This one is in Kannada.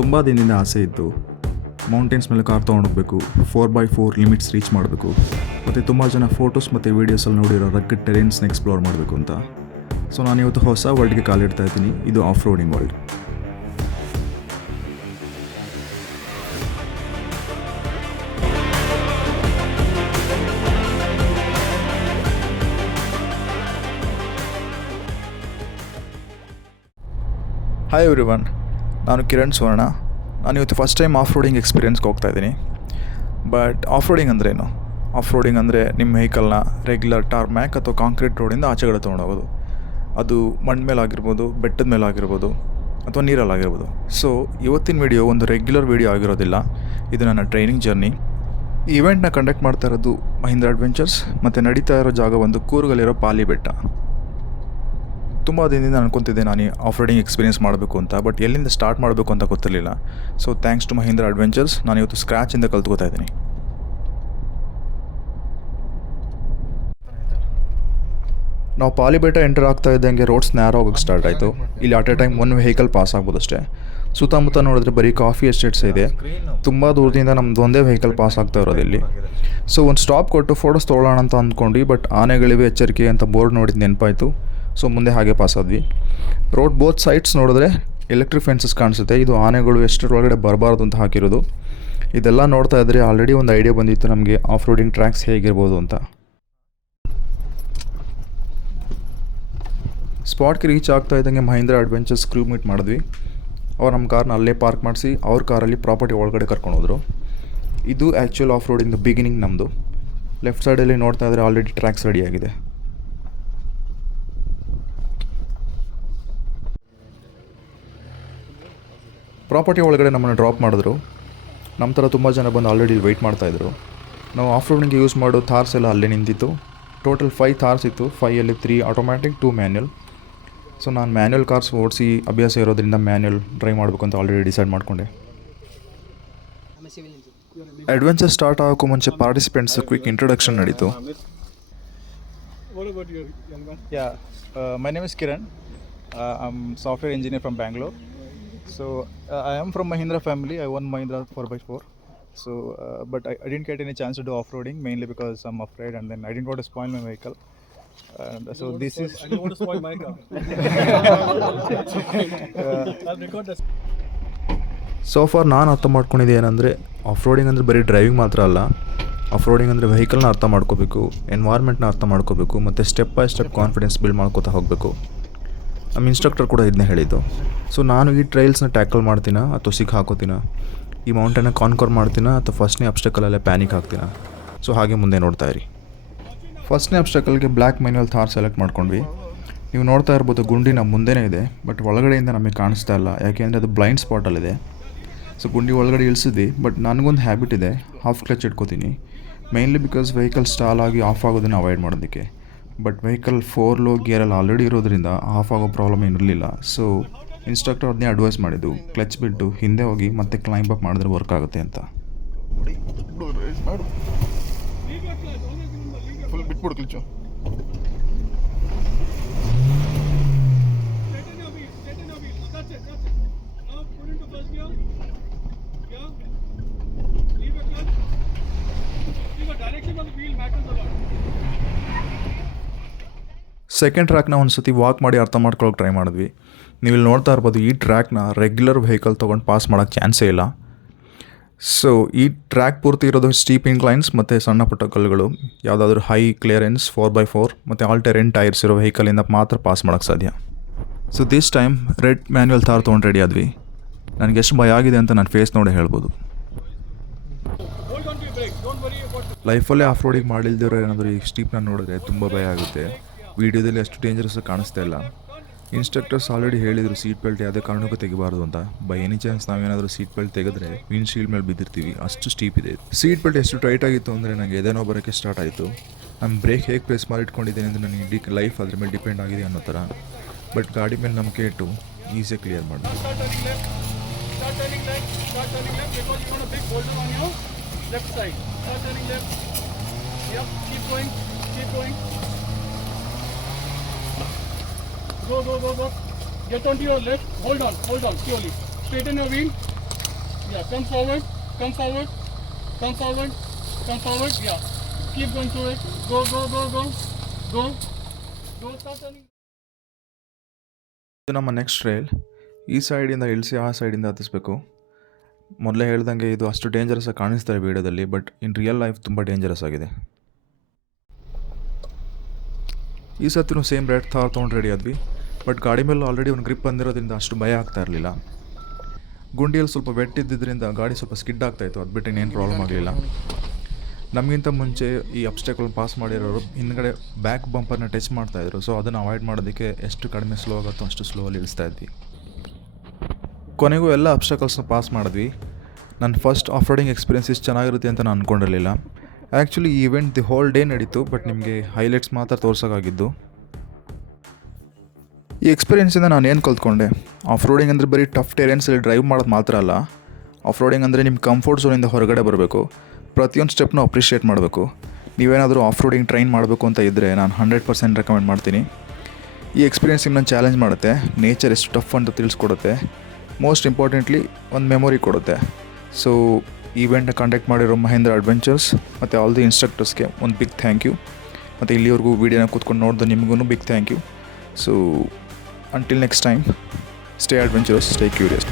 ತುಂಬ ದಿನದಿಂದ ಆಸೆ ಇತ್ತು, ಮೌಂಟೇನ್ಸ್ ಮೇಲೆ ಕಾರ್ ತೊಗೊಂಡೋಗ್ಬೇಕು, 4x4 ಲಿಮಿಟ್ಸ್ ರೀಚ್ ಮಾಡಬೇಕು, ಮತ್ತು ತುಂಬ ಜನ ಫೋಟೋಸ್ ಮತ್ತು ವೀಡಿಯೋಸಲ್ಲಿ ನೋಡಿರೋ ರಗ್ಗಡ್ ಟೆರೇನ್ಸ್ನ ಎಕ್ಸ್ಪ್ಲೋರ್ ಮಾಡಬೇಕು ಅಂತ. ಸೊ ನಾನು ಇವತ್ತು ಹೊಸ ವರ್ಲ್ಡ್ಗೆ ಕಾಲಿಡ್ತಾ ಇದ್ದೀನಿ. ಇದು off roading world. Hi everyone, ನಾನು ಕಿರಣ್ ಸುವರ್ಣ. ನಾನು ಇವತ್ತು ಫಸ್ಟ್ ಟೈಮ್ ಆಫ್ ರೋಡಿಂಗ್ ಎಕ್ಸ್ಪೀರಿಯನ್ಸ್ಗೆ ಹೋಗ್ತಾ ಇದ್ದೀನಿ. ಬಟ್ ಆಫ್ ರೋಡಿಂಗ್ ಅಂದ್ರೇನು? ಆಫ್ ರೋಡಿಂಗ್ ಅಂದರೆ ನಿಮ್ಮ ವೆಹಿಕಲ್ನ ರೆಗ್ಯುಲರ್ ಟಾರ್ಮ್ಯಾಕ್ ಅಥವಾ ಕಾಂಕ್ರೀಟ್ ರೋಡಿಂದ ಆಚೆಗಡೆ ತೊಗೊಂಡೋಗೋದು. ಅದು ಮಣ್ಣು ಮೇಲಾಗಿರ್ಬೋದು, ಬೆಟ್ಟದ ಮೇಲಾಗಿರ್ಬೋದು, ಅಥವಾ ನೀರಲ್ಲಾಗಿರ್ಬೋದು. ಸೊ ಇವತ್ತಿನ ವಿಡಿಯೋ ಒಂದು ರೆಗ್ಯುಲರ್ ವಿಡಿಯೋ ಆಗಿರೋದಿಲ್ಲ, ಇದು ನನ್ನ ಟ್ರೈನಿಂಗ್ ಜರ್ನಿ. ಈ ಇವೆಂಟ್ನ ಕಂಡಕ್ಟ್ ಮಾಡ್ತಾ ಇರೋದು ಮಹೀಂದ್ರ ಅಡ್ವೆಂಚರ್ಸ್, ಮತ್ತು ನಡೀತಾ ಇರೋ ಜಾಗ ಒಂದು ಕೂರ್ಗಲ್ಲಿರೋ ಪಾಲಿ ಬೆಟ್ಟ. ತುಂಬ ದಿನದಿಂದ ಅನ್ಕೊತಿದ್ದೆ ನಾನು ಆಫ್ ರೋಡಿಂಗ್ ಎಕ್ಸ್ಪೀರಿಯನ್ಸ್ ಮಾಡಬೇಕು ಅಂತ, ಬಟ್ ಎಲ್ಲಿಂದ ಸ್ಟಾರ್ಟ್ ಮಾಡಬೇಕು ಅಂತ ಗೊತ್ತಿರಲಿಲ್ಲ. So thanks to Mahindra Adventures ನಾನು ಇವತ್ತು ಸ್ಕ್ರ್ಯಾಚಿಂದ ಕಲ್ತ್ಕೋತಾ ಇದ್ದೀನಿ. ನಾವು ಪಾಲಿ ಬೆಟ್ಟ ಎಂಟರ್ ಆಗ್ತಾ ಇದ್ದಂಗೆ ರೋಡ್ಸ್ ನ್ಯಾರೋ ಹೋಗೋಕ್ಕೆ ಸ್ಟಾರ್ಟ್ ಆಯಿತು. ಇಲ್ಲಿ ಅಟ್ ಎ ಟೈಮ್ ಒಂದು ವೆಹಿಕಲ್ ಪಾಸ್ ಆಗ್ಬೋದು ಅಷ್ಟೇ. ಸುತ್ತಮುತ್ತ ನೋಡಿದ್ರೆ ಬರೀ ಕಾಫಿ ಎಸ್ಟೇಟ್ಸ್ ಇದೆ. ತುಂಬ ದೂರದಿಂದ ನಮ್ಮದು ಒಂದೇ ವೆಹಿಕಲ್ ಪಾಸ್ ಆಗ್ತಾ ಇರೋದು ಇಲ್ಲಿ. ಸೊ ಒಂದು ಸ್ಟಾಪ್ ಕೊಟ್ಟು ಫೋಟೋಸ್ ತೊಗೊಳ್ಳೋಣ ಅಂತ ಅಂದ್ಕೊಂಡು, ಬಟ್ ಆನೆಗಳಿವೆ ಎಚ್ಚರಿಕೆ ಅಂತ ಬೋರ್ಡ್ ನೋಡಿದ್ದು ನೆನಪಾಯಿತು. ಸೊ ಮುಂದೆ ಹಾಗೆ ಪಾಸ್ ಆದ್ವಿ. ರೋಡ್ ಬೋತ್ ಸೈಡ್ಸ್ ನೋಡಿದ್ರೆ ಎಲೆಕ್ಟ್ರಿಕ್ ಫೆನ್ಸಸ್ ಕಾಣಿಸುತ್ತೆ. ಇದು ಆನೆಗಳು ಎಷ್ಟರೊಳಗಡೆ ಬರಬಾರ್ದು ಅಂತ ಹಾಕಿರೋದು. ಇದೆಲ್ಲ ನೋಡ್ತಾ ಇದ್ದರೆ ಆಲ್ರೆಡಿ ಒಂದು ಐಡಿಯಾ ಬಂದಿತ್ತು ನಮಗೆ ಆಫ್ ರೋಡಿಂಗ್ ಟ್ರ್ಯಾಕ್ಸ್ ಹೇಗಿರ್ಬೋದು ಅಂತ. ಸ್ಪಾಟ್ಗೆ ರೀಚ್ ಆಗ್ತಾ ಇದ್ದಂಗೆ ಮಹೀಂದ್ರ ಅಡ್ವೆಂಚರ್ಸ್ ಕ್ರೂ ಮೀಟ್ ಮಾಡಿದ್ವಿ. ಅವ್ರು ನಮ್ಮ ಕಾರ್ನ ಅಲ್ಲೇ ಪಾರ್ಕ್ ಮಾಡಿಸಿ ಅವ್ರ ಕಾರಲ್ಲಿ ಪ್ರಾಪರ್ಟಿ ಒಳಗಡೆ ಕರ್ಕೊಂಡೋದ್ರು. ಇದು ಆ್ಯಕ್ಚುಯಲ್ ಆಫ್ ರೋಡಿಂಗ್ ಬಿಗಿನಿಂಗ್ ನಮ್ಮದು. ಲೆಫ್ಟ್ ಸೈಡಲ್ಲಿ ನೋಡ್ತಾ ಇದ್ದರೆ ಆಲ್ರೆಡಿ ಟ್ರ್ಯಾಕ್ಸ್ ರೆಡಿಯಾಗಿದೆ. ಪ್ರಾಪರ್ಟಿ ಒಳಗಡೆ ನಮ್ಮನ್ನು ಡ್ರಾಪ್ ಮಾಡಿದ್ರು. ನಮ್ಮ ಥರ ತುಂಬ ಜನ ಬಂದು ಆಲ್ರೆಡಿ ಇಲ್ಲಿ ವೆಯ್ಟ್ ಮಾಡ್ತಾಯಿದ್ರು. ನಾವು ಆಫ್ ರೋಡಿಂಗ್ಗೆ ಯೂಸ್ ಮಾಡೋ ಥಾರ್ಸ್ ಎಲ್ಲ ಅಲ್ಲೇ ನಿಂತಿತ್ತು. ಟೋಟಲ್ 5 ಥಾರ್ಸ್ ಇತ್ತು. 5ಅಲ್ಲಿ 3 ಆಟೋಮ್ಯಾಟಿಕ್, 2 ಮ್ಯಾನ್ಯಲ್. ಸೊ ನಾನು ಮ್ಯಾನ್ಯಲ್ ಕಾರ್ಸ್ ಓಡಿಸಿ ಅಭ್ಯಾಸ ಇರೋದ್ರಿಂದ ಮ್ಯಾನ್ಯಲ್ ಡ್ರೈವ್ ಮಾಡಬೇಕು ಅಂತ ಆಲ್ರೆಡಿ ಡಿಸೈಡ್ ಮಾಡಿಕೊಂಡೆ. ಅಡ್ವೆಂಚರ್ ಸ್ಟಾರ್ಟ್ ಆಗೋಕ್ಕೂ ಮುಂಚೆ ಪಾರ್ಟಿಸಿಪೆಂಟ್ಸ್ ಕ್ವಿಕ್ ಇಂಟ್ರೊಡಕ್ಷನ್ ನಡೀತು. My name is Kiran. I'm software engineer from Bangalore. So I am from Mahindra family. I own Mahindra 4x4. So but I didn't get any chance to do off-roading, mainly because I'm afraid, and then I didn't want to spoil my vehicle. And so this is I don't want to spoil my car. I'll record this. So for ನಾನು ಅರ್ಥ ಮಾಡ್ಕೊಂಡಿದ್ದೆ ಏನಂದರೆ, ಆಫ್ ರೋಡಿಂಗ್ ಅಂದರೆ ಬರೀ ಡ್ರೈವಿಂಗ್ ಮಾತ್ರ ಅಲ್ಲ. ಆಫ್ ರೋಡಿಂಗ್ ಅಂದರೆ ವೆಹಿಕಲ್ನ ಅರ್ಥ ಮಾಡ್ಕೋಬೇಕು, ಎನ್ವೈರ್ಮೆಂಟ್ನ ಅರ್ಥ ಮಾಡ್ಕೋಬೇಕು, ಮತ್ತು step by step confidence build ಮಾಡ್ಕೋತಾ ಹೋಗಬೇಕು. ನಮ್ಮ ಇನ್ಸ್ಟ್ರಕ್ಟರ್ ಕೂಡ ಇದನ್ನೇ ಹೇಳಿದ್ದು. ಸೊ ನಾನು ಈ ಟ್ರೈಲ್ಸ್ನ ಟ್ಯಾಕಲ್ ಮಾಡ್ತೀನ ಅಥವಾ ಸಿಕ್ ಹಾಕೋತೀನ, ಈ ಮೌಂಟೇನ್ನ ಕಾನ್ಕರ್ ಮಾಡ್ತೀನ ಅಥವಾ ಫಸ್ಟ್ನೇ ಅಬ್ಸ್ಟಕಲಲ್ಲೇ ಪ್ಯಾನಿಕ್ ಹಾಕ್ತೀನ. ಸೊ ಹಾಗೆ ಮುಂದೆ ನೋಡ್ತಾ ಇರಿ. ಫಸ್ಟ್ನೇ ಅಬ್ಸ್ಟಕಲ್ಗೆ ಬ್ಲ್ಯಾಕ್ ಮ್ಯಾನ್ಯುವಲ್ ಥಾರ್ ಸೆಲೆಕ್ಟ್ ಮಾಡ್ಕೊಂಡ್ವಿ. ನೀವು ನೋಡ್ತಾ ಇರ್ಬೋದು, ಗುಂಡಿ ನಮ್ಮ ಮುಂದೆನೇ ಇದೆ, ಬಟ್ ಒಳಗಡೆಯಿಂದ ನಮಗೆ ಕಾಣಿಸ್ತಾ ಇಲ್ಲ, ಯಾಕೆಂದರೆ ಅದು ಬ್ಲೈಂಡ್ ಸ್ಪಾಟಲ್ಲಿದೆ. ಸೊ ಗುಂಡಿ ಒಳಗಡೆ ಇಳಿಸಿದ್ವಿ. ಬಟ್ ನನಗೊಂದು ಹ್ಯಾಬಿಟ್ ಇದೆ, ಹಾಫ್ ಕ್ಲಚ್ ಇಟ್ಕೋತೀನಿ, ಮೇನ್ಲಿ ಬಿಕಾಸ್ ವೆಹಿಕಲ್ ಸ್ಟಾಲ್ ಆಗಿ ಆಫ್ ಆಗೋದನ್ನು ಅವಾಯ್ಡ್ ಮಾಡೋದಕ್ಕೆ. ಬಟ್ ವೆಹಿಕಲ್ 4 ಲೋ ಗೇರಲ್ಲಿ ಆಲ್ರೆಡಿ ಇರೋದ್ರಿಂದ ಆಫ್ ಆಗೋ ಪ್ರಾಬ್ಲಮ್ ಏನಿರಲಿಲ್ಲ. ಸೊ ಇನ್ಸ್ಟ್ರಕ್ಟರ್ ಅದನ್ನೇ ಅಡ್ವೈಸ್ ಮಾಡಿದ್ದು, ಕ್ಲಚ್ ಬಿಟ್ಟು ಹಿಂದೆ ಹೋಗಿ ಮತ್ತೆ ಕ್ಲೈಂಬ್ ಅಪ್ ಮಾಡಿದ್ರೆ ವರ್ಕ್ ಆಗುತ್ತೆ ಅಂತ. ಫುಲ್ ಬಿಟ್ಬಿಡು ಕ್ಲಚು. ಸೆಕೆಂಡ್ ಟ್ರ್ಯಾಕ್ನ ಒಂದು ಸತಿ ವಾಕ್ ಮಾಡಿ ಅರ್ಥ ಮಾಡ್ಕೊಳ್ಳೋಕೆ ಟ್ರೈ ಮಾಡಿದ್ವಿ. ನೀವು ಇಲ್ಲಿ ನೋಡ್ತಾ ಇರ್ಬೋದು, ಈ ಟ್ರ್ಯಾಕ್ನ ರೆಗ್ಯುಲರ್ ವೆಹಿಕಲ್ ತೊಗೊಂಡು ಪಾಸ್ ಮಾಡೋಕ್ಕೆ ಚಾನ್ಸೇ ಇಲ್ಲ. ಸೊ ಈ ಟ್ರ್ಯಾಕ್ ಪೂರ್ತಿ ಇರೋದು ಸ್ಟೀಪ್ ಇನ್ಕ್ಲೈನ್ಸ್ ಮತ್ತು ಸಣ್ಣ ಪುಟ್ಟ ಕಲ್ಲುಗಳು. ಯಾವುದಾದ್ರೂ ಹೈ ಕ್ಲಿಯರೆನ್ಸ್ 4x4 ಮತ್ತು ಆಲ್ ಟೆರೇನ್ ಟೈರ್ಸ್ ಇರೋ ವೆಹಿಕಲಿಂದ ಮಾತ್ರ ಪಾಸ್ ಮಾಡೋಕ್ಕೆ ಸಾಧ್ಯ. So this time red manual Thar ತೊಗೊಂಡು ರೆಡಿ ಆದ್ವಿ. ನನಗೆ ಎಷ್ಟು ಭಯ ಆಗಿದೆ ಅಂತ ನಾನು ಫೇಸ್ ನೋಡಿ ಹೇಳ್ಬೋದು. ಲೈಫಲ್ಲೇ ಆಫ್ ರೋಡಿಂಗ್ ಮಾಡಿಲ್ದಿರೋ ಏನಾದರೂ ಈ ಸ್ಟೀಪ್ನ ನೋಡಿದ್ರೆ ತುಂಬ ಭಯ ಆಗುತ್ತೆ. ವೀಡಿಯೋದಲ್ಲಿ ಅಷ್ಟು ಡೇಂಜರಸ್ ಕಾಣಿಸ್ತಾ ಇಲ್ಲ. ಇನ್ಸ್ಟ್ರಕ್ಟರ್ಸ್ ಆಲ್ರೆಡಿ ಹೇಳಿದರು ಸೀಟ್ ಬೆಲ್ಟ್ ಯಾವುದೇ ಕಾರಣಕ್ಕೂ ತೆಗಿಬಾರ್ದು ಅಂತ. ಬೈ ಎನಿ ಚಾನ್ಸ್ ನಾವೇನಾದರೂ ಸೀಟ್ ಬೆಲ್ಟ್ ತೆಗೆದ್ರೆ ವಿಂಡ್ಶೀಲ್ಡ್ ಮೇಲೆ ಬಿದ್ದಿರ್ತೀವಿ, ಅಷ್ಟು ಸ್ಟೀಪ್ ಇದೆ. ಸೀಟ್ ಬೆಲ್ಟ್ ಎಷ್ಟು ಟೈಟ್ ಆಗಿತ್ತು ಅಂದರೆ ನನಗೆ ಎದೆನೋ ಬರೋಕ್ಕೆ ಸ್ಟಾರ್ಟ್ ಆಯಿತು. ನಾನು ಬ್ರೇಕ್ ಹೇಗೆ ಪ್ರೆಸ್ ಮಾಡಿ ಇಟ್ಕೊಂಡಿದ್ದೇನೆ ಅಂದರೆ ನನಗೆ ಲೈಫ್ ಅದ್ರ ಮೇಲೆ ಡಿಪೆಂಡ್ ಆಗಿದೆ ಅನ್ನೋ ಥರ. ಬಟ್ ಗಾಡಿ ಮೇಲೆ ನಂಬಿಕೆ ಇಟ್ಟು ಈಸಿಯಾಗಿ ಕ್ಲಿಯರ್ ಮಾಡಿದೆ. Go. Get onto your left. Hold on slowly. Straighten your wheel. Yeah, come forward, come forward, come forward, come forward. Yeah. Keep going through it. Go, go, go, go. Go. Go, start turning. ಇದು ನಮ್ಮ ನೆಕ್ಸ್ಟ್ ಟ್ರೈಲ್. ಈ ಸೈಡಿಂದ ಇಳಿಸಿ ಆ ಸೈಡಿಂದ ಹತ್ತಿಸ್ಬೇಕು. ಮೊದಲೇ ಹೇಳ್ದಂಗೆ ಇದು ಅಷ್ಟು ಡೇಂಜರಸ್ ಆಗಿ ಕಾಣಿಸ್ತಾರೆ ವೀಡಿಯೋದಲ್ಲಿ, ಬಟ್ ಇನ್ ರಿಯಲ್ ಲೈಫ್ ತುಂಬ ಡೇಂಜರಸ್ ಆಗಿದೆ. ಈ ಸತಿನೂ ಸೇಮ್ ರೆಡ್ ಥಾರ್ ತೊಗೊಂಡು ರೆಡಿ ಆದ್ವಿ, ಬಟ್ ಗಾಡಿ ಮೇಲೆ ಆಲ್ರೆಡಿ ಒಂದು ಗ್ರಿಪ್ ಬಂದಿರೋದ್ರಿಂದ ಅಷ್ಟು ಭಯ ಆಗ್ತಾ ಇರಲಿಲ್ಲ. ಗುಂಡಿಯಲ್ಲಿ ಸ್ವಲ್ಪ ವೆಟ್ ಇದ್ದಿದ್ದರಿಂದ ಗಾಡಿ ಸ್ವಲ್ಪ ಸ್ಕಿಡ್ ಆಗ್ತಾಯಿತ್ತು, ಅದು ಬಿಟ್ಟು ಇನ್ನೇನು ಪ್ರಾಬ್ಲಮ್ ಆಗಲಿಲ್ಲ. ನಮಗಿಂತ ಮುಂಚೆ ಈ ಅಬ್ಸ್ಟೆಕಲ್ ಪಾಸ್ ಮಾಡಿರೋರು ಹಿಂದ್ಗಡೆ ಬ್ಯಾಕ್ ಬಂಪರ್ನ ಟಚ್ ಮಾಡ್ತಾಯಿದ್ರು, ಸೊ ಅದನ್ನು ಅವಾಯ್ಡ್ ಮಾಡೋದಕ್ಕೆ ಎಷ್ಟು ಕಡಿಮೆ ಸ್ಲೋ ಆಗುತ್ತೋ ಅಷ್ಟು ಸ್ಲೋಲ್ಲಿ ಇಳಿಸ್ತಾ ಇದ್ವಿ. ಕೊನೆಗೂ ಎಲ್ಲ ಅಬ್ಸ್ಟಕಲ್ಸ್ನ ಪಾಸ್ ಮಾಡಿದ್ವಿ. ನನ್ನ ಫಸ್ಟ್ ಆಫ್ ರೋಡಿಂಗ್ ಎಕ್ಸ್ಪೀರಿಯನ್ಸ್ ಇಷ್ಟು ಚೆನ್ನಾಗಿರುತ್ತೆ ಅಂತ ನಾನು ಅಂದ್ಕೊಂಡಿರಲಿಲ್ಲ. ಆ್ಯಕ್ಚುಲಿ ಈ ಇವೆಂಟ್ ದಿ ಹೋಲ್ ಡೇ ನಡೀತು, ಬಟ್ ನಿಮಗೆ ಹೈಲೈಟ್ಸ್ ಮಾತ್ರ ತೋರ್ಸೋಕ್ಕಾಗಿದ್ದು. ಈ ಎಕ್ಸ್ಪೀರಿಯೆನ್ಸಿಂದ ನಾನು ಏನು ಕಲ್ತ್ಕೊಂಡೆ, ಆಫ್ ರೋಡಿಂಗ್ ಅಂದರೆ ಬರೀ ಟಫ್ ಟೆರೆನ್ಸಲ್ಲಿ ಡ್ರೈವ್ ಮಾಡೋದು ಮಾತ್ರ ಅಲ್ಲ. ಆಫ್ ರೋಡಿಂಗ್ ಅಂದರೆ ನಿಮ್ಮ ಕಂಫರ್ಟ್ ಝೋನಿಂದ ಹೊರಗಡೆ ಬರಬೇಕು, ಪ್ರತಿಯೊಂದು ಸ್ಟೆಪ್ನ ಅಪ್ರಿಷಿಯೇಟ್ ಮಾಡಬೇಕು. ನೀವೇನಾದರೂ ಆಫ್ ರೋಡಿಂಗ್ ಟ್ರೈನ್ ಮಾಡಬೇಕು ಅಂತ ಇದ್ದರೆ ನಾನು 100% ರೆಕಮೆಂಡ್ ಮಾಡ್ತೀನಿ. ಈ ಎಕ್ಸ್ಪೀರಿಯೆನ್ಸ್ ನಿಮ್ಮನ್ನ ಚಾಲೆಂಜ್ ಮಾಡುತ್ತೆ, ನೇಚರ್ ಎಷ್ಟು ಟಫ್ ಅಂತ ತಿಳಿಸ್ಕೊಡುತ್ತೆ, ಮೋಸ್ಟ್ ಇಂಪಾರ್ಟೆಂಟ್ಲಿ ಒಂದು ಮೆಮೊರಿ ಕೊಡುತ್ತೆ. ಸೊ ಈವೆಂಟ್ನ ಕಂಡಕ್ಟ್ ಮಾಡಿರೋ ಮಹೇಂದ್ರ ಅಡ್ವೆಂಚರ್ಸ್ ಮತ್ತು ಆಲ್ ದಿ ಇನ್ಸ್ಟ್ರಕ್ಟರ್ಸ್ಗೆ ಒಂದು ಬಿಗ್ ಥ್ಯಾಂಕ್ ಯು. ಮತ್ತು ಇಲ್ಲಿವರೆಗೂ ವೀಡಿಯೋನ ಕೂತ್ಕೊಂಡು ನೋಡಿದ ನಿಮಗೂ big thank you. So until next time, stay adventurous, stay curious.